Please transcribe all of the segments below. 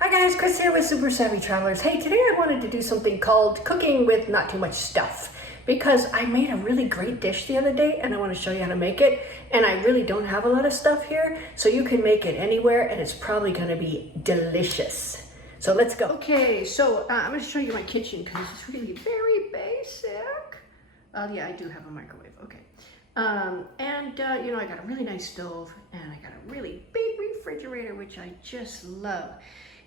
Hi guys, Chris here with Super Savvy Travelers. Hey, today I wanted to do something called cooking with not too much stuff because I made a really great dish the other day and I want to show you how to make it. And I really don't have a lot of stuff here, so you can make it anywhere and it's probably going to be delicious. So let's go. Okay, so I'm going to show you my kitchen because it's really very basic. Yeah, I do have a microwave. Okay. You know, I got a really nice stove and I got a really big refrigerator, which I just love.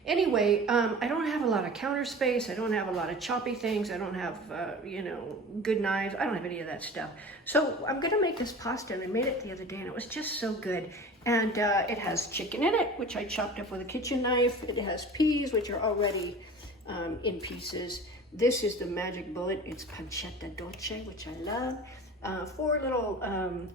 Anyway, I don't have a lot of counter space. I don't have a lot of choppy things. I don't have, you know, good knives. I don't have any of that stuff. So I'm going to make this pasta, and I made it the other day, and it was just so good. And it has chicken in it, which I chopped up with a kitchen knife. It has peas, which are already in pieces. This is the magic bullet. It's pancetta dolce, which I love. 4 little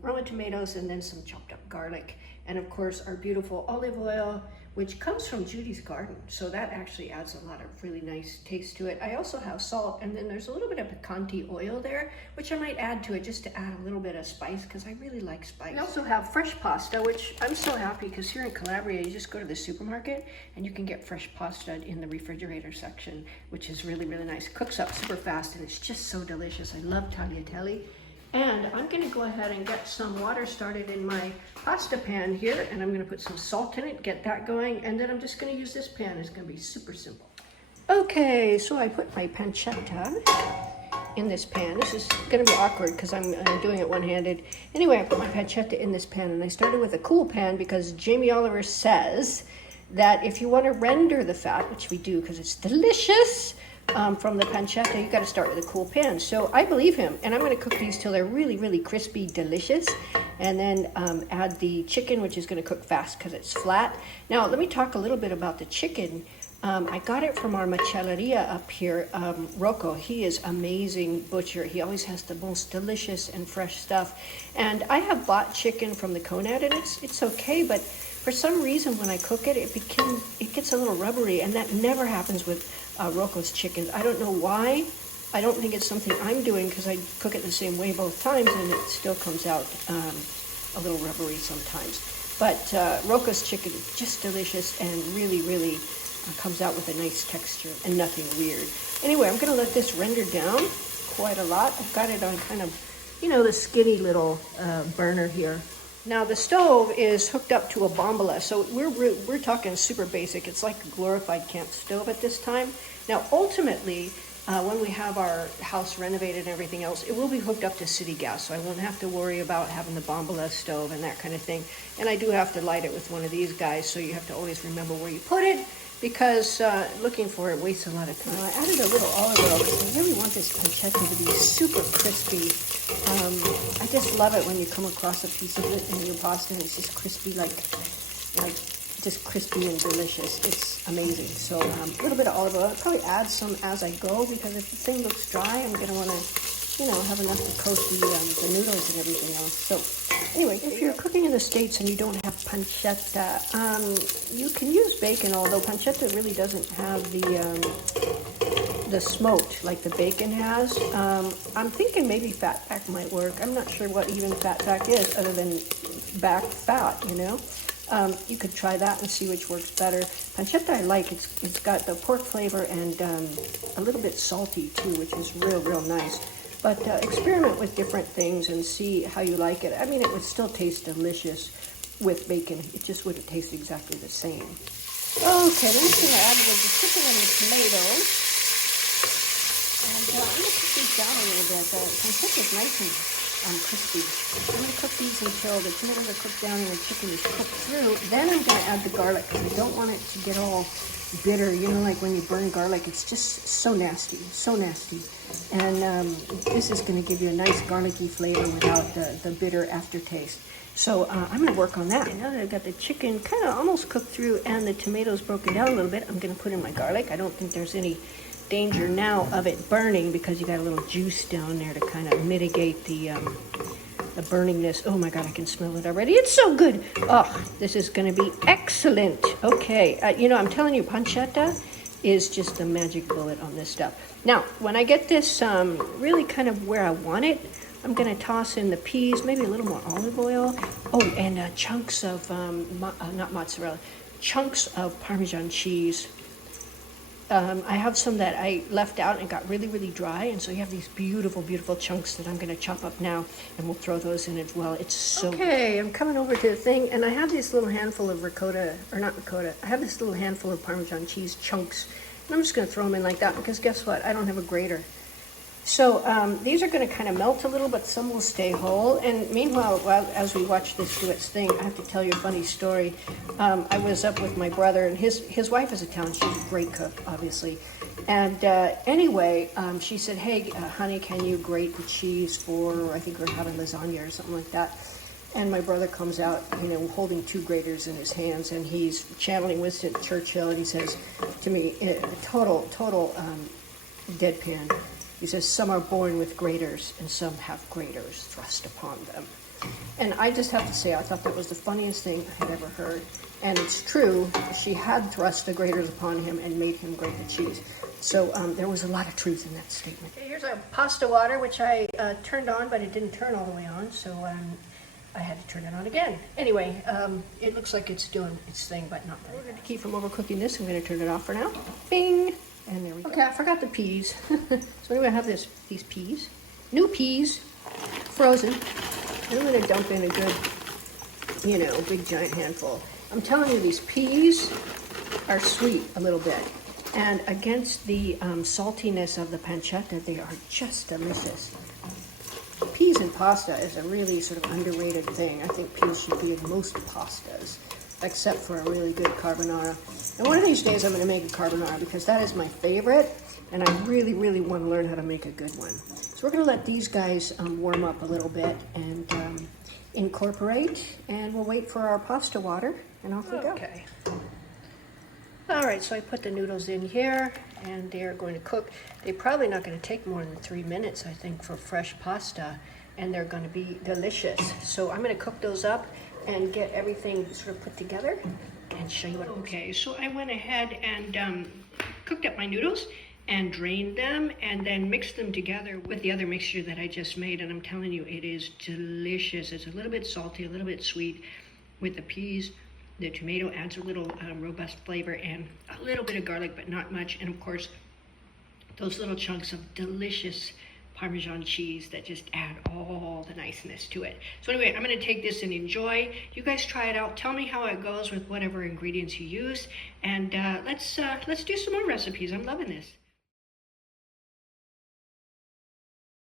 Roma tomatoes, and then some chopped up garlic. And of course, our beautiful olive oil, which comes from Judy's garden. So that actually adds a lot of really nice taste to it. I also have salt, and then there's a little bit of picante oil there, which I might add to it just to add a little bit of spice, because I really like spice. I also have fresh pasta, which I'm so happy, because here in Calabria, you just go to the supermarket, and you can get fresh pasta in the refrigerator section, which is really, really nice. Cooks up super fast, and it's just so delicious. I love tagliatelle. And I'm going to go ahead and get some water started in my pasta pan here, and I'm going to put some salt in it, get that going, and then I'm just going to use this pan. It's going to be super simple. Okay, so I put my pancetta in this pan. This is going to be awkward because I'm doing it one-handed. Anyway, I put my pancetta in this pan, and I started with a cool pan because Jamie Oliver says that if you want to render the fat, which we do because it's delicious, from the pancetta, you got to start with a cool pan. So I believe him, and I'm going to cook these till they're really, really crispy, delicious, and then add the chicken, which is going to cook fast because it's flat. Now, let me talk a little bit about the chicken. I got it from our macelleria up here, Rocco. He is amazing butcher. He always has the most delicious and fresh stuff. And I have bought chicken from the Conad, and it's okay, but for some reason when I cook it, it gets a little rubbery, and that never happens with Rocco's chicken. I don't know why. I don't think it's something I'm doing because I cook it the same way both times, and it still comes out a little rubbery sometimes. But Rocco's chicken is just delicious and really, really comes out with a nice texture and nothing weird. Anyway, I'm going to let this render down quite a lot. I've got it on kind of, you know, the skinny little burner here. Now the stove is hooked up to a bombola, so we're talking super basic. It's like a glorified camp stove at this time. Now ultimately, when we have our house renovated and everything else, it will be hooked up to city gas, so I won't have to worry about having the bombola stove and that kind of thing. And I do have to light it with one of these guys, so you have to always remember where you put it, because looking for it wastes a lot of time. I added a little olive oil because I really want this pancetta to be super crispy. I just love it when you come across a piece of it in your pasta and it's just crispy, like just crispy and delicious. It's amazing. So a little bit of olive oil. I'll probably add some as I go, because if the thing looks dry, I'm going to want to, you know, have enough to coat the noodles and everything else. So anyway, if you're cooking in the States and you don't have pancetta, you can use bacon, although pancetta really doesn't have the smoked like the bacon has. I'm thinking maybe fatback might work. I'm not sure what even fatback is other than back fat, you know. You could try that and see which works better. Pancetta I like. It's got the pork flavor and a little bit salty too, which is real nice. But experiment with different things and see how you like it. I mean, it would still taste delicious with bacon. It just wouldn't taste exactly the same. Okay, the next thing I added was the chicken and the tomatoes. And I'm going to cook these down a little bit. Pancetta is nice and crispy. I'm going to cook these until the tomatoes are cooked down and the chicken is cooked through. Then I'm going to add the garlic because I don't want it to get all bitter. You know, like when you burn garlic, it's just so nasty, so nasty. And this is going to give you a nice garlicky flavor without the bitter aftertaste. So I'm going to work on that. And now that I've got the chicken kind of almost cooked through and the tomatoes broken down a little bit, I'm going to put in my garlic. I don't think there's any danger now of it burning because you got a little juice down there to kind of mitigate the burningness. Oh my God, I can smell it already. It's so good. Oh, this is going to be excellent. Okay, you know, I'm telling you, pancetta is just the magic bullet on this stuff. Now, when I get this really kind of where I want it, I'm going to toss in the peas, maybe a little more olive oil. Oh, and chunks of, not mozzarella, chunks of Parmesan cheese. I have some that I left out and got really, really dry, and so you have these beautiful, beautiful chunks that I'm going to chop up now, and we'll throw those in as well. It's so okay. I'm coming over to the thing, and I have this little handful of ricotta, or not ricotta. I have this little handful of Parmesan cheese chunks, and I'm just going to throw them in like that because guess what? I don't have a grater. So these are going to kind of melt a little, but some will stay whole. And meanwhile, as we watch this do its thing, I have to tell you a funny story. I was up with my brother, and his wife is Italian. She's a great cook, obviously. And anyway, she said, hey, honey, can you grate the cheese for, I think we're having lasagna or something like that. And my brother comes out, you know, holding 2 graters in his hands, and he's channeling Winston Churchill, and he says to me, total deadpan, he says, some are born with graters and some have graters thrust upon them. And I just have to say, I thought that was the funniest thing I had ever heard. And it's true, she had thrust the graters upon him and made him grate the cheese. So there was a lot of truth in that statement. Okay, here's our pasta water, which I turned on, but it didn't turn all the way on, so I had to turn it on again. Anyway, it looks like it's doing its thing, but not really. We're going to keep from overcooking this. I'm going to turn it off for now. Bing! And there we go. Okay, I forgot the peas. So I'm going to have these peas, new peas, frozen. And I'm going to dump in a good, you know, big giant handful. I'm telling you, these peas are sweet a little bit. And against the saltiness of the pancetta, they are just delicious. Peas in pasta is a really sort of underrated thing. I think peas should be in most pastas, except for a really good carbonara. And one of these days I'm going to make a carbonara because that is my favorite, and I really, really want to learn how to make a good one. So we're going to let these guys warm up a little bit and incorporate, and we'll wait for our pasta water, and off we go. Okay. All right, so I put the noodles in here, and they're going to cook. They're probably not going to take more than 3 minutes, I think, for fresh pasta, and they're going to be delicious. So I'm going to cook those up and get everything sort of put together and show you what. Okay, so I went ahead and cooked up my noodles and drained them and then mixed them together with the other mixture that I just made, and I'm telling you, it is delicious. It's a little bit salty, a little bit sweet with the peas. The tomato adds a little robust flavor and a little bit of garlic, but not much. And of course, those little chunks of delicious Parmesan cheese that just add all the niceness to it. So anyway, I'm going to take this and enjoy. You guys try it out. Tell me how it goes with whatever ingredients you use. And let's do some more recipes. I'm loving this.